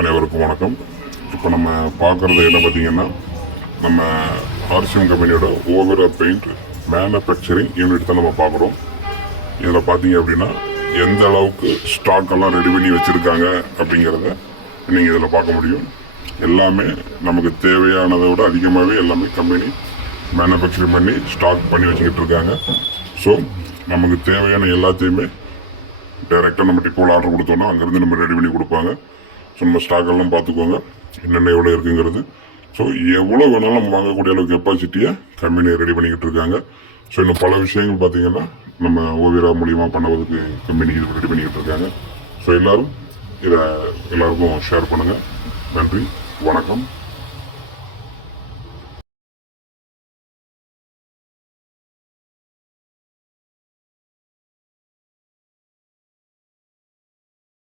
அனைவருக்கும் வணக்கம். இப்போ நம்ம பார்க்குறது என்ன பார்த்தீங்கன்னா, நம்ம ஆர்சிஎம் கம்பெனியோட ஓவிரா பெயிண்ட் மேனுஃபேக்சரிங் யூனிட் தான் நம்ம பார்க்குறோம். இதில் பார்த்தீங்க அப்படின்னா எந்த அளவுக்கு ஸ்டாக்கெல்லாம் ரெடி பண்ணி வச்சுருக்காங்க அப்படிங்கிறத நீங்கள் இதில் பார்க்க முடியும். எல்லாமே நமக்கு தேவையானதை விட அதிகமாகவே எல்லாமே கம்பெனி மேனுஃபேக்சரிங் பண்ணி ஸ்டாக் பண்ணி வச்சுக்கிட்டு இருக்காங்க. ஸோ நமக்கு தேவையான எல்லாத்தையுமே டைரெக்டாக நம்ம டிப்போவில் ஆர்டர் கொடுத்தோன்னா அங்கேருந்து நம்ம ரெடி பண்ணி கொடுப்பாங்க. ஸோ நம்ம ஸ்டாக்கெல்லாம் பார்த்துக்கோங்க என்னென்ன எவ்வளோ இருக்குங்கிறது. ஸோ எவ்வளோ வேணாலும் நம்ம வாங்கக்கூடிய அளவு கெப்பாசிட்டியை கம்பெனியை ரெடி பண்ணிக்கிட்டு இருக்காங்க. ஸோ இன்னும் பல விஷயங்கள் பார்த்தீங்கன்னா நம்ம ஓவிரா மூலியமாக பண்ணுவதுக்கு கம்பெனி இது ரெடி பண்ணிக்கிட்டு இருக்காங்க. ஸோ எல்லோரும் இதை எல்லாருக்கும் ஷேர் பண்ணுங்கள். நன்றி, வணக்கம்.